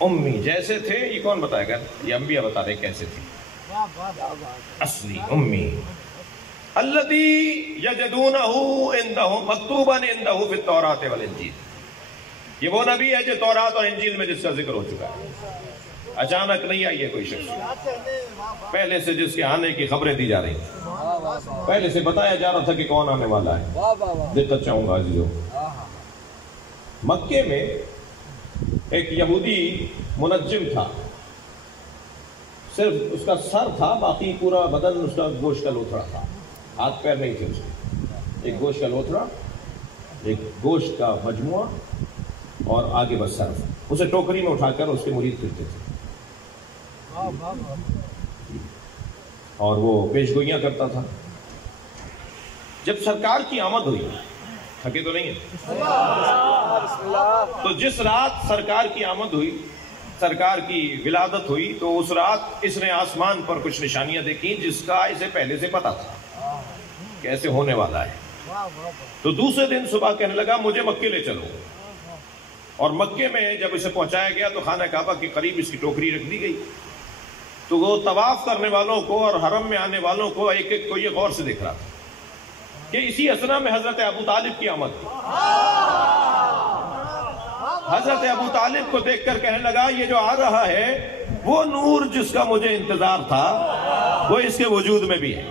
امی جیسے تھے، یہ کون بتائے گا؟ یہ انبیاء بتا رہے کیسے تھے اصلی امی. الذی یجدونہ عندہم مکتوبا عندہ فی التوراۃ والانجیل. یہ وہ نبی ہے جو تورات اور انجیل میں جس کا ذکر ہو چکا ہے. اچانک نہیں آئی ہے کوئی شخص، پہلے سے جس کے آنے کی خبریں دی جا رہی ہیں، پہلے سے بتایا جا رہا تھا کہ کون آنے والا ہے. دقت چاہوں گا عزیزو، مکے میں ایک یہودی منجم تھا، صرف اس کا سر تھا، باقی پورا بدن اس کا گوشت کا لوتھڑا تھا، ہاتھ پیر نہیں تھے اس کے. ایک گوشت کا لوتھڑا، ایک گوشت کا مجموعہ، اور آگے بس سر. اسے ٹوکری میں اٹھا کر اس کے مرید پھرتے تھے اور وہ پیش گوئیاں کرتا تھا. جب سرکار کی آمد ہوئی، تھکے تو نہیں ہیں، تو جس رات سرکار کی آمد ہوئی، سرکار کی ولادت ہوئی، تو اس رات اس نے آسمان پر کچھ نشانیاں دیکھی جس کا اسے پہلے سے پتا تھا کہ ایسے ہونے والا ہے. تو دوسرے دن صبح کہنے لگا مجھے مکے لے چلو. اور مکے میں جب اسے پہنچایا گیا تو خانہ کعبہ کے قریب اس کی ٹوکری رکھ دی گئی. تو وہ طواف کرنے والوں کو اور حرم میں آنے والوں کو ایک ایک کو یہ غور سے دیکھ رہا تھا کہ اسی اسنا میں حضرت ابو طالب کی آمد تھی. حضرت ابو طالب کو دیکھ کر کہنے لگا یہ جو آ رہا ہے وہ نور جس کا مجھے انتظار تھا وہ اس کے وجود میں بھی ہے.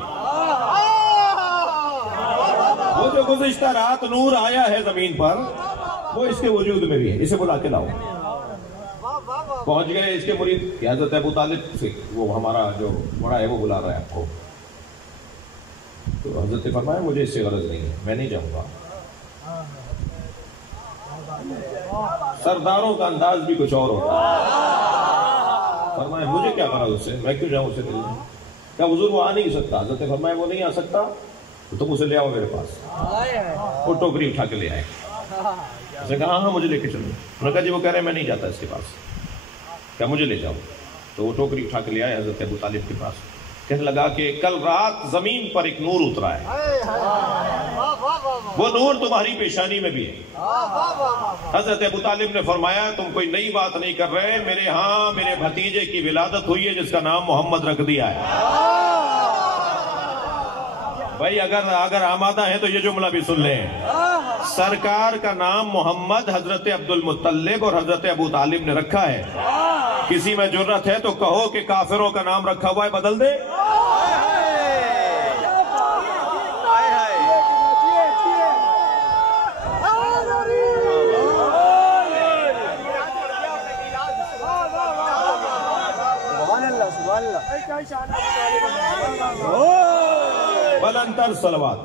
وہ جو گزشتہ رات نور آیا ہے زمین پر وہ اس کے وجود میں بھی ہے، اسے بلا کے لاؤ. پہنچ گئے اس کے مرید کہ حضرت ابو طالب سے وہ ہمارا جو بڑا ہے وہ بلا رہا ہے آپ کو. تو حضرت نے فرمایا مجھے اس سے غرض نہیں ہے، میں نہیں جاؤں گا. سرداروں کا انداز بھی کچھ اور ہوتا ہے. فرمایا مجھے کیا غرض اس سے، میں کیوں جاؤں اسے ملنے. کہا حضور وہ آ نہیں سکتا. حضرت نے فرمایا وہ نہیں آ سکتا تو تم اسے لے آؤ میرے پاس. وہ ٹوکری اٹھا کے لے آئے. اس نے کہا ہاں مجھے لے کے چلو. انہوں نے کہا جی وہ کہہ رہے ہیں میں نہیں جاتا اس کے پاس. کیا مجھے لے جاؤ. تو وہ ٹوکری اٹھا کے لے آئے حضرت ابو طالب کے پاس. کہنے لگا کہ کل رات زمین پر ایک نور اترا ہے، وہ نور تمہاری پیشانی میں بھی ہے. حضرت ابو طالب نے فرمایا تم کوئی نئی بات نہیں کر رہے، میرے ہاں میرے بھتیجے کی ولادت ہوئی ہے جس کا نام محمد رکھ دیا ہے. بھائی اگر آمادہ ہے تو یہ جملہ بھی سن لیں. سرکار کا نام محمد حضرت عبد المطلب اور حضرت ابو طالب نے رکھا ہے. کسی میں جرت ہے تو کہو کہ کافروں کا نام رکھا ہوا ہے بدل دے. بلندر صلوات.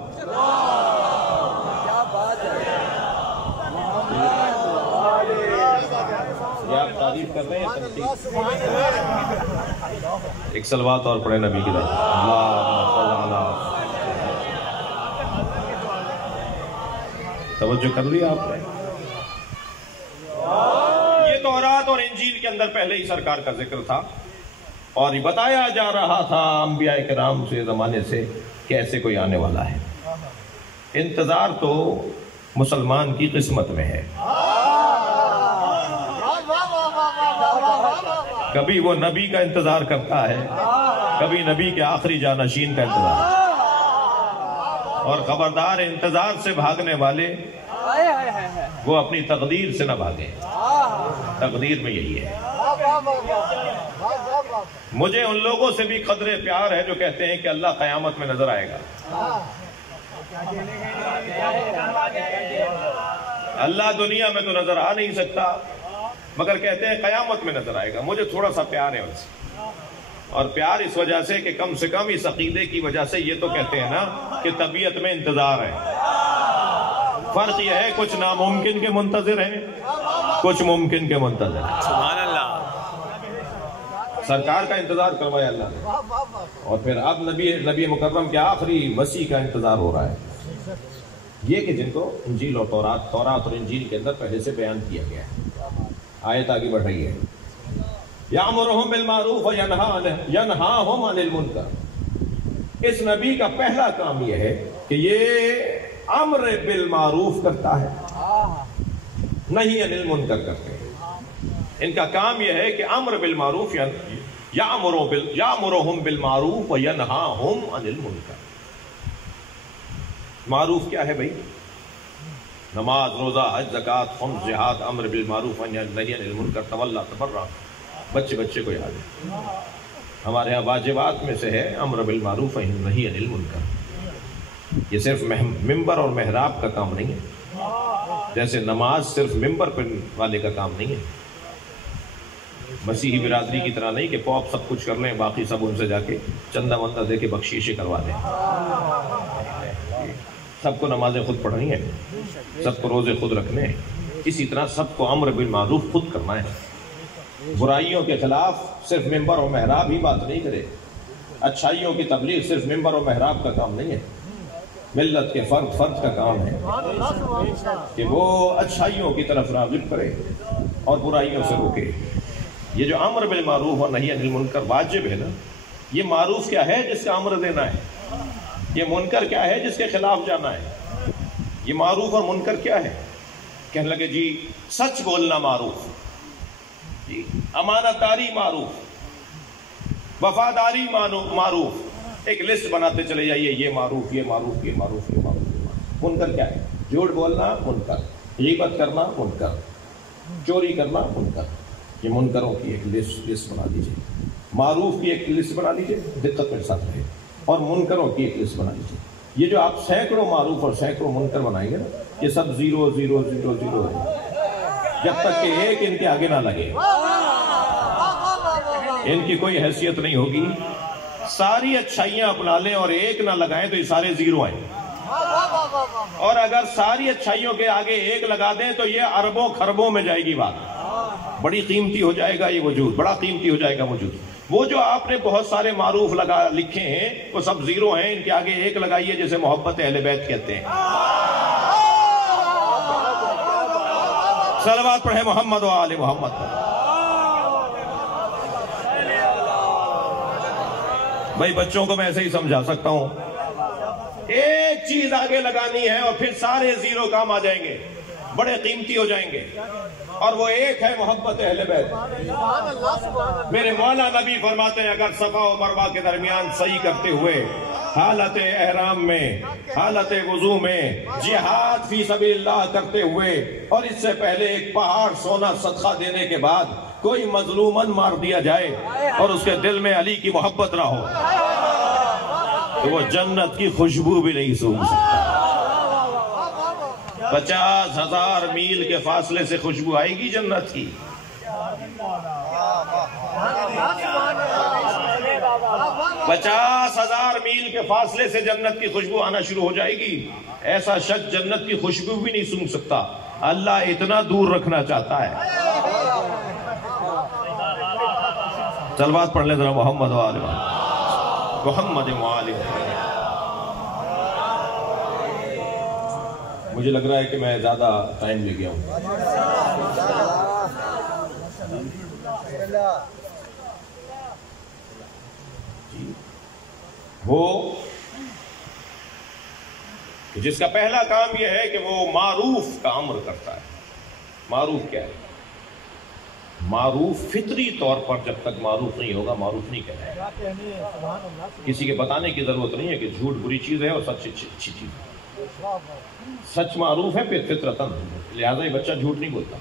یہ آپ تعریف کر رہے ہیں. ایک صلوات اور پڑھے نبی کی طرف. توجہ کر لیا آپ نے. یہ تورات اور انجیل کے اندر پہلے ہی سرکار کا ذکر تھا اور یہ بتایا جا رہا تھا انبیاء کرام سے زمانے سے کہ ایسے کوئی آنے والا ہے. انتظار تو مسلمان کی قسمت میں ہے. کبھی وہ نبی کا انتظار کرتا ہے، کبھی نبی کے آخری جانشین کا انتظار. اور خبردار انتظار سے بھاگنے والے وہ اپنی تقدیر سے نہ بھاگیں. تقدیر میں یہی ہے. مجھے ان لوگوں سے بھی قدرے پیار ہے جو کہتے ہیں کہ اللہ قیامت میں نظر آئے گا. اللہ دنیا میں تو نظر آ نہیں سکتا مگر کہتے ہیں قیامت میں نظر آئے گا. مجھے تھوڑا سا پیار ہے ان سے، اور پیار اس وجہ سے کہ کم سے کم اس عقیدے کی وجہ سے یہ تو کہتے ہیں نا کہ طبیعت میں انتظار ہے. فرق یہ ہے کچھ ناممکن کے منتظر ہیں، کچھ ممکن کے منتظر ہیں. سبحان اللہ. سرکار کا انتظار کروایا اللہ نے، اور پھر اب نبی مکرم کے آخری مسیح کا انتظار ہو رہا ہے. یہ کہ جن کو انجیل اور تورات اور انجیل کے اندر پہلے سے بیان کیا گیا ہے. آیت آگے بڑھ رہی ہے. یأمرہم بالمعروف ینہاہم عن المنکر. اس نبی کا پہلا کام یہ ہے کہ یہ امر بالمعروف کرتا ہے، نہیں عن المنکر کرتے ہیں. ان کا کام یہ ہے کہ امر بالمعروف یامرہم بالمعروف وینہاہم عن المنکر. معروف کیا ہے بھائی؟ نماز، روزہ، حج، زکوٰۃ، خمس، جہاد، امر بالمعروف نہی عن المنکر، تولی تبرع. بچے کو یاد ہے. ہمارے ہاں واجبات میں سے ہے امر بالمعروف نہی عن المنکر. یہ صرف ممبر اور محراب کا کام نہیں ہے، جیسے نماز صرف ممبر پر والے کا کام نہیں ہے. مسیحی برادری کی طرح نہیں کہ پوپ سب کچھ کر لیں، باقی سب ان سے جا کے چندہ وندہ دے کے بخشیشیں کروا دیں. سب کو نمازیں خود پڑھنی ہیں، سب کو روزے خود رکھنے ہیں. اسی طرح سب کو امر بالمعروف خود کرنا ہے. برائیوں کے خلاف صرف ممبر اور محراب ہی بات نہیں کرے. اچھائیوں کی تبلیغ صرف ممبر اور محراب کا کام نہیں ہے، ملت کے فرد کا کام ہے کہ وہ اچھائیوں کی طرف راغب کرے اور برائیوں سے روکے. یہ جو امر بالمعروف اور نہی عن المنکر واجب ہے نا، یہ معروف کیا ہے؟ جس کا امر دینا ہے. یہ منکر کیا ہے؟ جس کے خلاف جانا ہے. یہ معروف اور منکر کیا ہے؟ کہنے لگے جی سچ بولنا معروف، جی امانت داری معروف، وفاداری معروف. ایک لسٹ بناتے چلے جائیے، یہ معروف، یہ معروف، یہ معروف، یہ معروف. منکر کیا ہے؟ جھوٹ بولنا منکر، غیبت کرنا منکر، چوری کرنا منکر. یہ منکروں کی ایک لسٹ بنا دیجیے. معروف کی ایک لسٹ بنا لیجیے، دقت میرے ساتھ رہے، اور منکروں کی ایک لسٹ بنا لیجیے. یہ جو آپ سینکڑوں معروف اور سینکڑوں منکر بنائیں گے نا، یہ سب 0 0 0 0 ہے، جب تک کہ ایک ان کے آگے نہ لگے. ان کی کوئی حیثیت نہیں ہوگی. ساری اچھائیاں اپنا لیں اور ایک نہ لگائیں تو یہ سارے 0 ہیں. اور اگر ساری اچھائیوں کے آگے ایک لگا دیں تو یہ اربوں خربوں میں جائے گی بات. بڑی قیمتی ہو جائے گا یہ وجود، بڑا قیمتی ہو جائے گا وجود. وہ جو آپ نے بہت سارے معروف لکھے ہیں وہ سب 0 ہیں. ان کے آگے ایک لگائیے جسے محبت اہل بیت کہتے ہیں. صلوات پڑھیں محمد و آل محمد. بھائی بچوں کو میں ایسے ہی سمجھا سکتا ہوں. ایک چیز آگے لگانی ہے اور پھر سارے 0 کام آ جائیں گے، بڑے قیمتی ہو جائیں گے. اور وہ ایک ہے محبت اہل بیت. میرے مولا نبی فرماتے ہیں اگر صفا و مروہ کے درمیان صحیح کرتے ہوئے حالت احرام میں، حالت وضو میں، جہاد فی سبیل اللہ کرتے ہوئے، اور اس سے پہلے ایک پہاڑ سونا صدقہ دینے کے بعد کوئی مظلومن مار دیا جائے اور اس کے دل میں علی کی محبت نہ ہو تو وہ جنت کی خوشبو بھی نہیں سونگھ سکتا. 50,000 میل کے فاصلے سے خوشبو آئے گی جنت کی. 50,000 میل کے فاصلے سے جنت کی خوشبو آنا شروع ہو جائے گی. ایسا شخص جنت کی خوشبو بھی نہیں سونگھ سکتا. اللہ اتنا دور رکھنا چاہتا ہے. صلوات پڑھ لیں ذرا محمد و آل محمد و آل. مجھے لگ رہا ہے کہ میں زیادہ ٹائم لے گیا ہوں. وہ جس کا پہلا کام یہ ہے کہ وہ معروف کا امر کرتا ہے. معروف کیا ہے؟ معروف فطری طور پر جب تک معروف نہیں ہوگا معروف نہیں کہنا ہے. کسی کے بتانے کی ضرورت نہیں ہے کہ جھوٹ بری چیز ہے اور سچ اچھی چیز ہے. سچ معروف ہے پھر فطرتاً، لہذا یہ بچہ جھوٹ نہیں بولتا.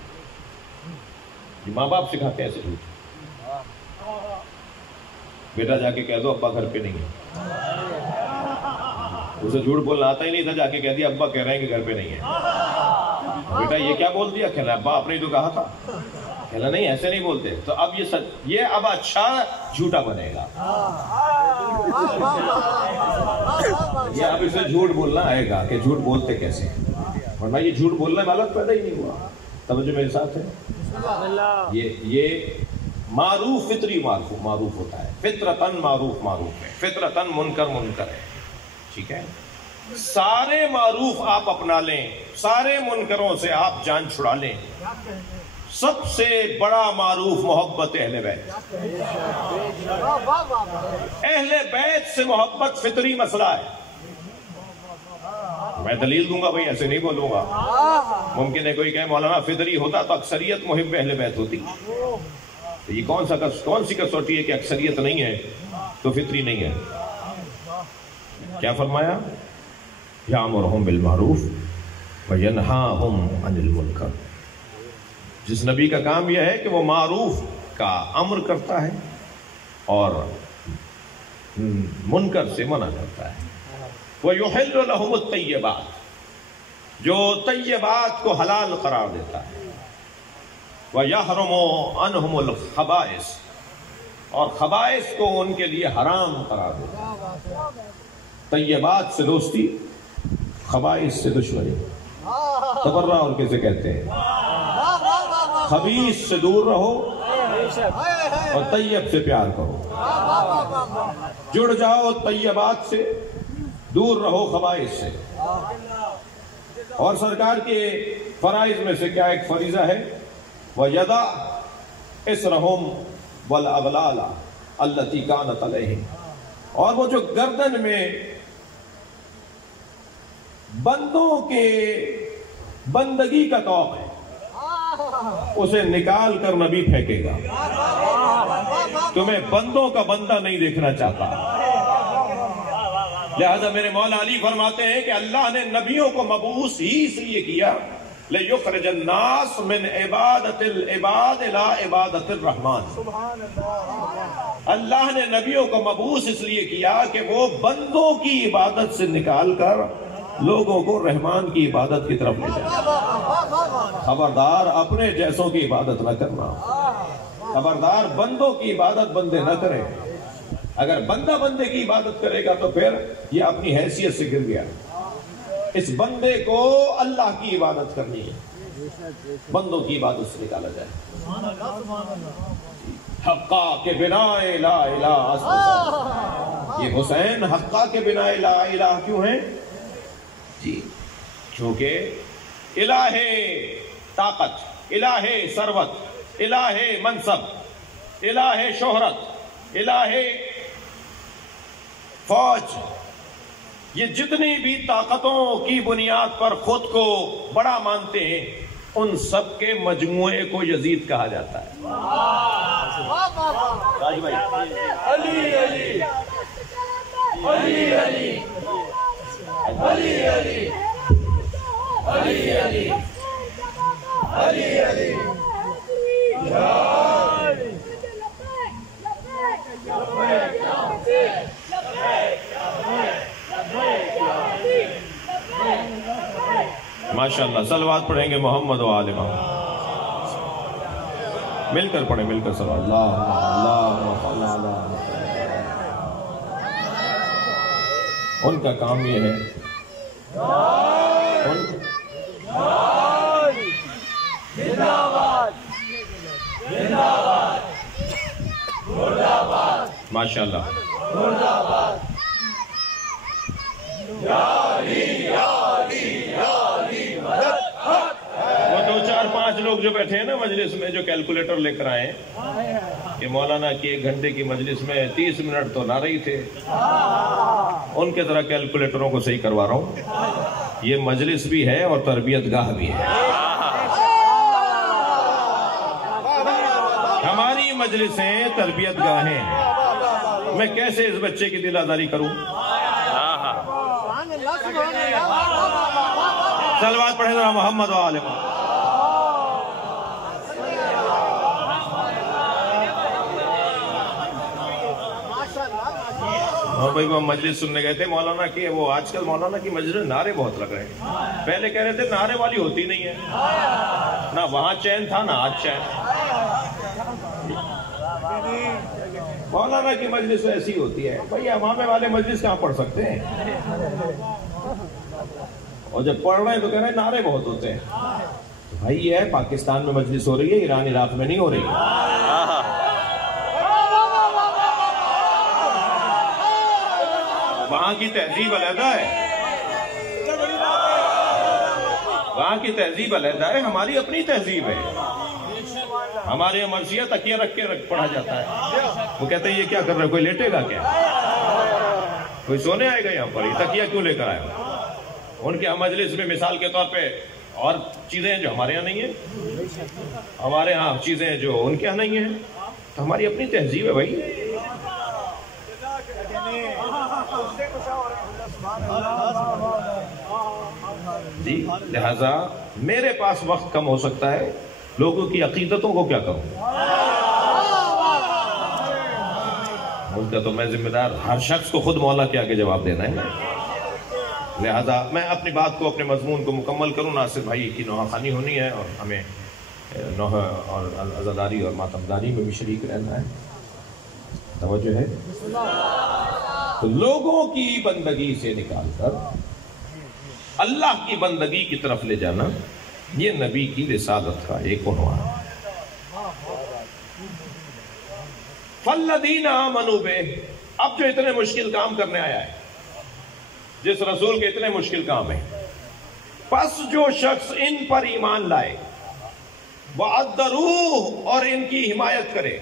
ماں باپ سکھاتے ہیں ایسے جھوٹ. بیٹا جا کے کہہ دو ابا گھر پہ نہیں ہے. اسے جھوٹ بولنا آتا ہی نہیں تھا، جا کے کہہ دیا ابا کہہ رہے ہیں کہ گھر پہ نہیں ہے. بیٹا یہ کیا بول دیا؟ کہہ رہا ابا آپ نے تو کہا تھا. کہہ رہا نہیں ایسے نہیں بولتے. تو اب یہ سچ، یہ اب اچھا جھوٹا بنے گا. یہ اب اسے جھوٹ بولنا آئے گا کہ جھوٹ بولتے کیسے، ورنہ یہ جھوٹ بولنے والا پیدا ہی نہیں ہوا. توجہ میرے ساتھ ہے. یہ معروف فطری معروف ہوتا ہے. فطرتاً معروف ہے، فطرتاً منکر ہے. ٹھیک ہے. سارے معروف آپ اپنا لیں، سارے منکروں سے آپ جان چھڑا لیں. سب سے بڑا معروف محبت اہل بیت. اہل بیت سے محبت فطری مسئلہ ہے. میں دلیل دوں گا بھائی، ایسے نہیں بولوں گا۔ ممکن ہے کوئی کہے مولانا فطری ہوتا تو اکثریت محب اہل بیت ہوتی، یہ کون سی کسوٹی ہے کہ اکثریت نہیں ہے تو فطری نہیں ہے؟ کیا فرمایا؟ یامرہم بالمعروف وینہاہم عن المنکر۔ جس نبی کا کام یہ ہے کہ وہ معروف کا امر کرتا ہے اور منکر سے منع کرتا ہے۔ وَيُحِلُّ لَهُمُ الطَّيِّبَاتِ، جو طیبات کو حلال قرار دیتا ہے۔ وَيَحْرُمُ عَنْهُمُ الْخَبَائِثِ، اور خبائث کو ان کے لیے حرام قرار دیتا ہے۔ طیبات سے دوستی، خبائث سے دشمنی۔ تبرہ اور کیسے کہتے ہیں؟ خبیث سے دور رہو اور طیب سے پیار کرو، جڑ جاؤ طیبات سے، دور رہو خبائث سے۔ اور سرکار کے فرائض میں سے کیا ایک فریضہ ہے؟ وَيَدَعْ إِسْرَهُمْ وَالْأَغْلَالَ الَّتِي كَانَتْ عَلَيْهِمْ، اور وہ جو گردن میں بندوں کے بندگی کا توق ہے اسے نکال کر نبی پھینکے گا۔ تمہیں بندوں کا بندہ نہیں دیکھنا چاہتا، لہذا میرے مولا علی فرماتے ہیں کہ اللہ نے نبیوں کو مبعوث ہی اس لیے کیا لِيُخْرِجَ النَّاسَ مِنْ عِبَادَةِ الْعِبَادِ إِلَىٰ عِبَادَةِ الرَّحْمَٰنِ۔ اللہ نے نبیوں کو مبعوث اس لیے کیا کہ وہ بندوں کی عبادت سے نکال کر لوگوں کو رحمان کی عبادت کی طرف لے جائیں۔ خبردار اپنے جیسوں کی عبادت نہ کرنا، خبردار بندوں کی عبادت بندے نہ کریں۔ اگر بندہ بندے کی عبادت کرے گا تو پھر یہ اپنی حیثیت سے گر گیا۔ اس بندے کو اللہ کی عبادت کرنی ہے، بندوں کی عبادت سے نکالا جائے۔ حقا کے بنا لا الہ، یہ حسین حقا کے بنا لا الہ کیوں ہیں؟ جی چونکہ الہ طاقت، الہ ثروت، الہ منصب، الہ شہرت، الہ فوج، یہ جتنی بھی طاقتوں کی بنیاد پر خود کو بڑا مانتے ہیں ان سب کے مجموعے کو یزید کہا جاتا ہے۔ راج بھائی، علی علی علی علی علی علی علی علی علی علی ماشاءاللہ۔ صلوات پڑھیں گے محمد و آل محمد، مل کر پڑھیں، مل کر صلوات۔ اللہ ان کا کام یہ ہے، ماشاءاللہ۔ وہ دو چار پانچ لوگ جو بیٹھے ہیں نا مجلس میں، جو کیلکولیٹر لے کر آئے کہ مولانا کی 1 گھنٹے کی مجلس میں 30 منٹ تو نعرے ہی تھے، ان کے ذرا کیلکولیٹروں کو صحیح کروا رہا ہوں۔ یہ مجلس بھی ہے اور تربیت گاہ بھی ہے۔ ہماری مجلسیں تربیت گاہیں ہیں، میں کیسے اس بچے کی دل آزاری کروں؟ صلوات پڑھیں ذرا محمد و آل محمد۔ اور بھائی وہ مجلس سننے گئے تھے مولانا کی، وہ آج کل مولانا کی مجلس نعرے بہت لگ رہے ہیں۔ پہلے کہہ رہے تھے نعرے والی ہوتی نہیں ہے، نہ وہاں چین تھا نہ آج چین۔ مولانا کی مجلس ایسی ہوتی ہے بھائی، امامے والے مجلس کہاں پڑھ سکتے ہیں؟ اور جب پڑھ رہے ہیں تو کہہ رہے ہیں نعرے بہت ہوتے ہیں۔ بھائی یہ ہے پاکستان میں مجلس ہو رہی ہے، ایران عراق میں نہیں ہو رہی ہے۔ وہاں کی تہذیب علیحدہ ہے، وہاں کی تہذیب علیحدہ ہے، ہماری اپنی تہذیب ہے۔ ہمارے یہاں مرثیہ تکیہ رکھ کے پڑھا جاتا ہے۔ وہ کہتے ہیں یہ کیا کر رہے، کوئی لیٹے گا کیا؟ کوئی سونے آئے گا یہاں پر؟ یہ تکیہ کیوں لے کر آئے؟ ان کے مجلس میں مثال کے طور پہ اور چیزیں ہیں جو ہمارے ہاں نہیں ہیں، ہمارے ہاں چیزیں ہیں جو ان کے ہاں نہیں ہیں. تو ہماری اپنی تہذیب ہے بھائی. جی لہذا میرے پاس وقت کم ہو سکتا ہے، لوگوں کی عقیدتوں کو کیا کروں؟ ان کا تو میں ذمہ دار، ہر شخص کو خود مولا کے آگے جواب دینا ہے. لہذا میں اپنی بات کو، اپنے مضمون کو مکمل کروں. ناصر بھائی کی نوحہ خوانی ہونی ہے اور ہمیں نوحہ اور عزاداری اور ماتمداری میں بھی شریک رہنا ہے. توجہ ہے؟ تو لوگوں کی بندگی سے نکال کر اللہ کی بندگی کی طرف لے جانا، یہ نبی کی رسالت کا ایک عنوان ہے. فَالَّذِينَ آمَنُوا بِهِ. اب جو اتنے مشکل کام کرنے آیا ہے، جس رسول کے اتنے مشکل کام ہیں، پس جو شخص ان پر ایمان لائے، وَعَدَّرُوهُ، اور ان کی حمایت کرے.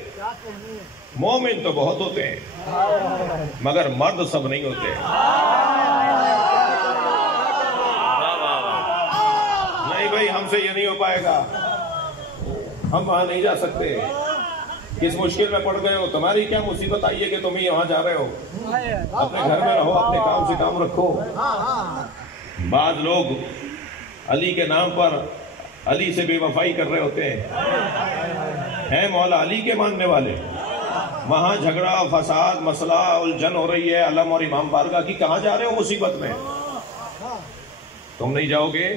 مومن تو بہت ہوتے ہیں مگر مرد سب نہیں ہوتے. نہیں بھائی، ہم سے یہ نہیں ہو پائے گا، ہم وہاں نہیں جا سکتے. کس مشکل میں پڑ گئے ہو؟ تمہاری کیا مصیبت آئی ہے کہ تم ہی وہاں جا رہے ہو؟ اپنے گھر میں رہو، اپنے کام سے کام رکھو. بعض لوگ علی کے نام پر علی سے بے وفائی کر رہے ہوتے ہیں مولا علی کے ماننے والے. وہاں جھگڑا، فساد، مسئلہ، الجھن ہو رہی ہے علم اور امام بارگاہ کی. کہاں جا رہے ہو مصیبت میں؟ تم نہیں جاؤ گے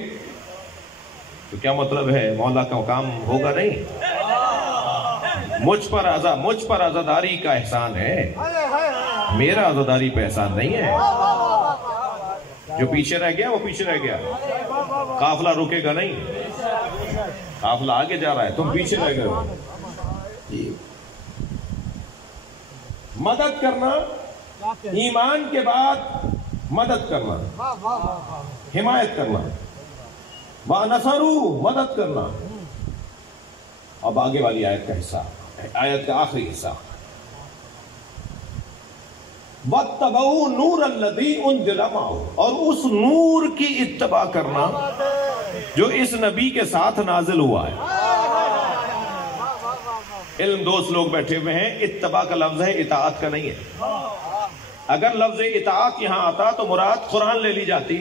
تو کیا مطلب ہے؟ مولا کا کام ہوگا نہیں. مجھ پر عزاداری کا احسان ہے، میرا عزاداری پہ احسان نہیں ہے. جو پیچھے رہ گیا وہ پیچھے رہ گیا. قافلہ رکے گا نہیں، قافلہ آگے جا رہا ہے، تم پیچھے رہ گئے ہو. مدد کرنا، ایمان کے بعد مدد کرنا، حمایت کرنا. وَنَصَرُوا، مدد کرنا. اب آگے والی آیت کا حصہ، آیت کا آخری حصہ، وَاتَّبَعُوا نُورَ الَّذِي أُنزِلَ مَعَهُ، اور اس نور کی اتباع کرنا جو اس نبی کے ساتھ نازل ہوا ہے. علم دوست لوگ بیٹھے ہوئے ہیں، اتباع کا لفظ ہے، اطاعت کا نہیں ہے. اگر لفظ اطاعت یہاں آتا تو مراد قرآن لے لی جاتی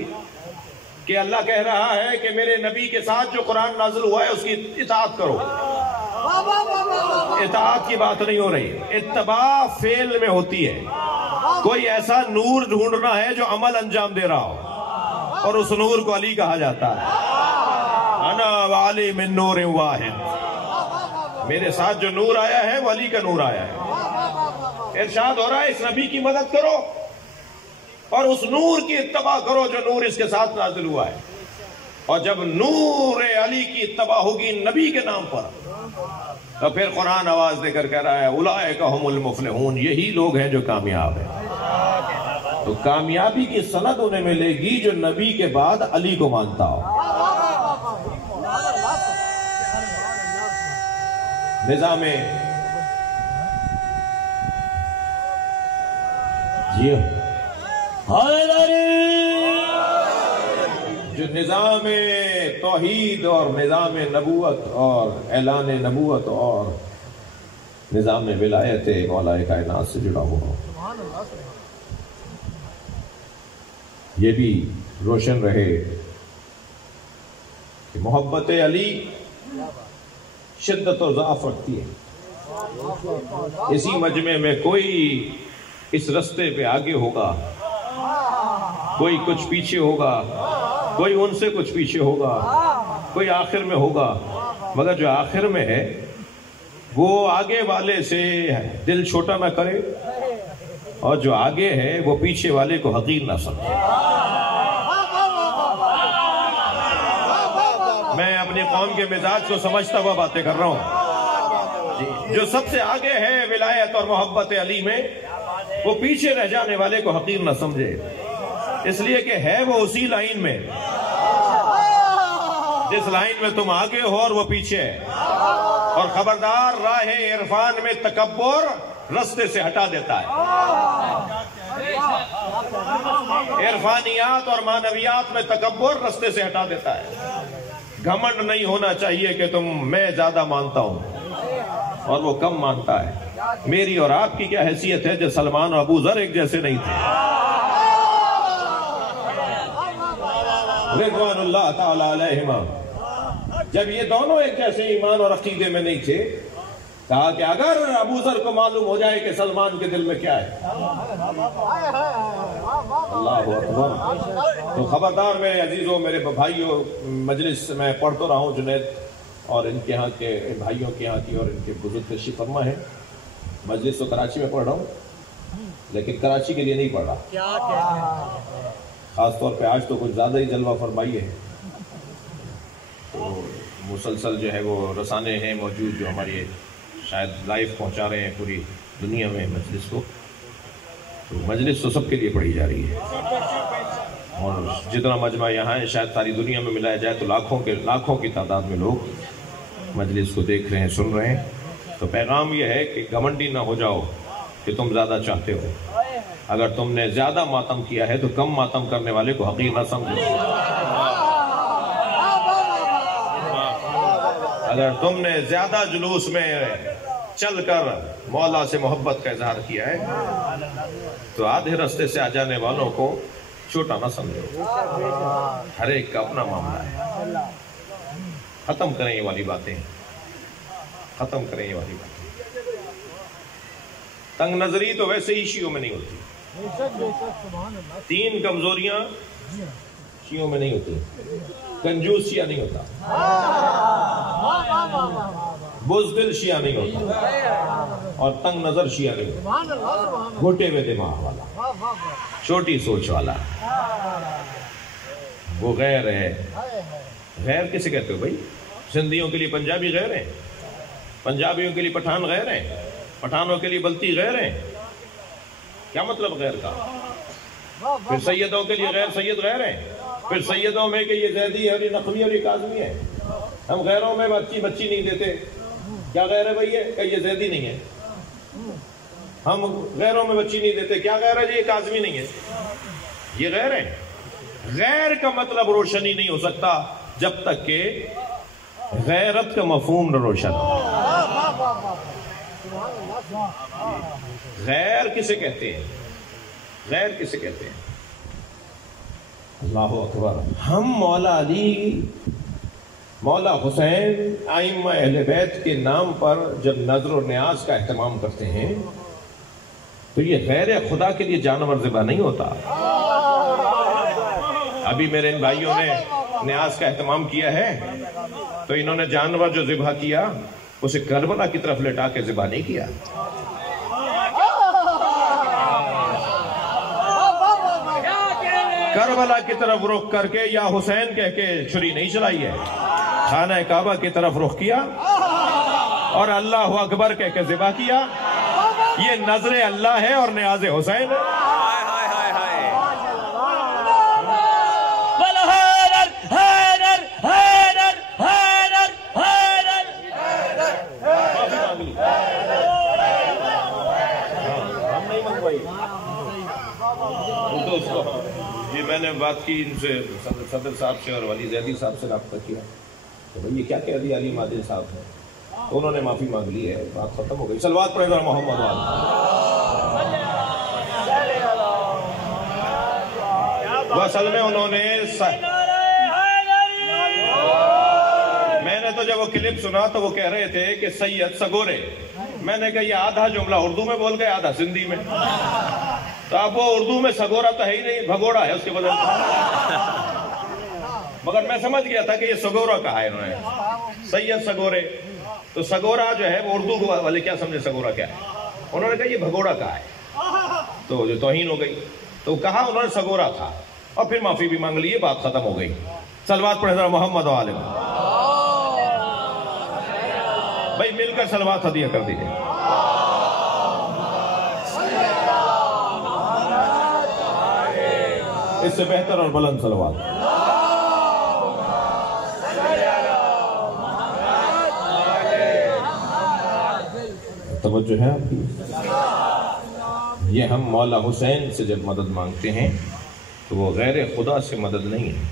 کہ اللہ کہہ رہا ہے کہ میرے نبی کے ساتھ جو قرآن نازل ہوا ہے اس کی اطاعت کرو. اطاعت کی بات نہیں ہو رہی، اتباع فعل میں ہوتی ہے. کوئی ایسا نور ڈھونڈنا ہے جو عمل انجام دے رہا ہو، اور اس نور کو علی کہا جاتا ہے. انا وعلی من نور واحد، میرے ساتھ جو نور آیا ہے وہ علی کا نور آیا ہے. ارشاد ہو رہا ہے اس نبی کی مدد کرو اور اس نور کی اتباع کرو جو نور اس کے ساتھ نازل ہوا ہے. اور جب نور علی کی اتباع ہوگی نبی کے نام پر تو پھر قرآن آواز دے کر کہہ رہا ہے اولئک ھم المفلحون، یہی لوگ ہیں جو کامیاب ہیں. تو کامیابی کی سند انہیں ملے گی جو نبی کے بعد علی کو مانتا ہو. نظام جی جو نظام توحید اور نظام نبوت اور اعلان نبوت اور نظام ولایت مولا کائنات سے جڑا ہوا، یہ بھی روشن رہے کہ محبت علی شدت اور ضعف رکھتی ہے. اسی مجمع میں کوئی اس رستے پہ آگے ہوگا، کوئی کچھ پیچھے ہوگا، کوئی ان سے کچھ پیچھے ہوگا، کوئی آخر میں ہوگا، مگر جو آخر میں ہے وہ آگے والے سے دل چھوٹا نہ کرے، اور جو آگے ہے وہ پیچھے والے کو حقیر نہ سمجھے. میں اپنی قوم کے مزاج کو سمجھتا ہوا باتیں کر رہا ہوں. جو سب سے آگے ہے ولایت اور محبت علی میں، وہ پیچھے رہ جانے والے کو حقیر نہ سمجھے، اس لیے کہ ہے وہ اسی لائن میں جس لائن میں تم آگے ہو اور وہ پیچھے ہے. اور خبردار، راہ عرفان میں تکبر رستے سے ہٹا دیتا ہے. عرفانیات اور معنویات میں تکبر رستے سے ہٹا دیتا ہے۔ گھمنڈ نہیں ہونا چاہیے کہ میں زیادہ مانتا ہوں اور وہ کم مانتا ہے۔ میری اور آپ کی کیا حیثیت ہے جو سلمان اور ابو ذر ایک جیسے نہیں تھے؟ رضوان اللہ تعالی علیہما، جب یہ دونوں ایک جیسے ایمان اور عقیدے میں نہیں تھے، کہا کہ اگر ابو ذر کو معلوم ہو جائے کہ سلمان کے دل میں کیا ہے، اللہ اکبر، تو خبردار میرے عزیزوں، میرے بھائیوں، مجلس میں پڑھ تو رہا ہوں جنید اور ان کے ہاں کے بھائیوں کے ہاں کی اور ان کے بزرگ تشریف فرما ہے۔ مجلس تو کراچی میں پڑھ رہا ہوں، لیکن کراچی کے لیے نہیں پڑھ رہا، خاص طور پہ آج تو کچھ زیادہ ہی جلوہ فرمائی ہے، تو مسلسل جو ہے وہ رسانے ہیں موجود جو ہماری شاید لائیو پہنچا رہے ہیں پوری دنیا میں مجلس کو، تو مجلس تو سب کے لیے پڑھی جا رہی ہے، اور جتنا مجمع یہاں ہے شاید ساری دنیا میں ملایا جائے تو لاکھوں کی تعداد میں لوگ مجلس کو دیکھ رہے ہیں، سن رہے ہیں۔ تو پیغام یہ ہے کہ گھمنڈی نہ ہو جاؤ کہ تم زیادہ چاہتے ہو۔ اگر تم نے زیادہ ماتم کیا ہے تو کم ماتم کرنے والے کو حقیر نہ سمجھو۔ اگر تم نے زیادہ جلوس میں چل کر مولا سے محبت کا اظہار کیا ہے تو آدھے رستے سے آ جانے والوں کو چھوٹا نہ سمجھو۔ ہر ایک کا اپنا معاملہ ہے۔ ختم کریں یہ والی باتیں، ختم کریں یہ والی باتیں۔ تنگ نظری تو ویسے ہی شیعوں میں نہیں ہوتی، تین کمزوریاں شیعوں میں نہیں ہوتی۔ کنجوس شیعہ نہیں ہوتا، بزدل شیعہ نہیں ہوتا، اور تنگ نظر شیعہ نہیں ہوتا، گھٹے ہوئے دماغ والا، چھوٹی سوچ والا، وہ غیر ہے۔ غیر کسے کہتے ہو بھائی؟ سندھیوں کے لیے پنجابی غیر ہیں، پنجابیوں کے لیے پٹھان غیر ہیں، پٹھانوں کے لیے بلتی غیر ہیں۔ کیا مطلب غیر کا؟ پھر سیدوں کے لیے غیر سید غیر ہیں، پھر سیدوں میں کہ یہ زیدی ہے اور یہ نقوی اور یہ کاظمی ہے۔ ہم غیروں میں بچی نہیں دیتے، کیا غیر ہے بھائی؟ کہ یہ زیدی نہیں ہے۔ ہم غیروں میں بچی نہیں دیتے، کیا غیر ہے جی؟ یہ کاظمی نہیں ہے، یہ غیر ہے۔ غیر کا مطلب روشنی نہیں ہو سکتا جب تک کہ غیرت کا مفہوم نہ روشن ہو۔ غیر کسے کہتے ہیں؟ غیر کسے کہتے ہیں؟ اللہ اکبر۔ ہم مولا علی، مولا حسین، ائمہ اہل بیت کے نام پر جب نظر و نیاز کا اہتمام کرتے ہیں تو یہ غیر خدا کے لیے جانور ذبح نہیں ہوتا۔ ابھی میرے ان بھائیوں نے نیاز کا اہتمام کیا ہے تو انہوں نے جانور جو ذبح کیا اسے کربلا کی طرف لٹا کے ذبح نہیں کیا، کربلا کی طرف رخ کر کے یا حسین کہہ کے چھری نہیں چلائی ہے، خانہ کعبہ کی طرف رخ کیا اور اللہ اکبر کہہ کے ذبح کیا۔ یہ نظر اللہ ہے اور نیاز حسین ہے۔ یہ میں نے بات کی ان سے، صدر صاحب سے اور ولی زیدی صاحب سے رابطہ کیا تو بھئی یہ کیا کہہ دیا علی مادل صاحب نے، تو انہوں نے معافی مانگ لی ہے، بات ختم ہو گئی۔ صلوات پڑھیں ذرا محمد وہ اصل میں انہوں نے میں نے تو جب وہ کلپ سنا تو وہ کہہ رہے تھے کہ سید سگورے، میں نے کہا یہ آدھا جملہ اردو میں بول گئے آدھا سندھی میں، تو اب وہ اردو میں سگورا تو ہے ہی نہیں، بھگوڑا ہے اس کے بدل، مگر میں سمجھ گیا تھا کہ یہ سگورا کہا ہے انہوں نے، سید سگورے، تو سگورا جو ہے وہ اردو والے کیا سمجھے سگورا کیا ہے، انہوں نے کہا یہ بھگوڑا کہا ہے، تو جو توہین ہو گئی، تو کہا انہوں نے سگورا تھا اور پھر معافی بھی مانگ لی، بات ختم ہو گئی۔ صلوات پڑھیں ذرا محمد و آل محمد۔ بھائی مل کر صلوات ہدیہ کر دیجئے۔ اس سے بہتر اور بلند صلوات۔ توجہ ہے آپ کی؟ یہ ہم مولا حسین سے جب مدد مانگتے ہیں تو وہ غیر خدا سے مدد نہیں ہے،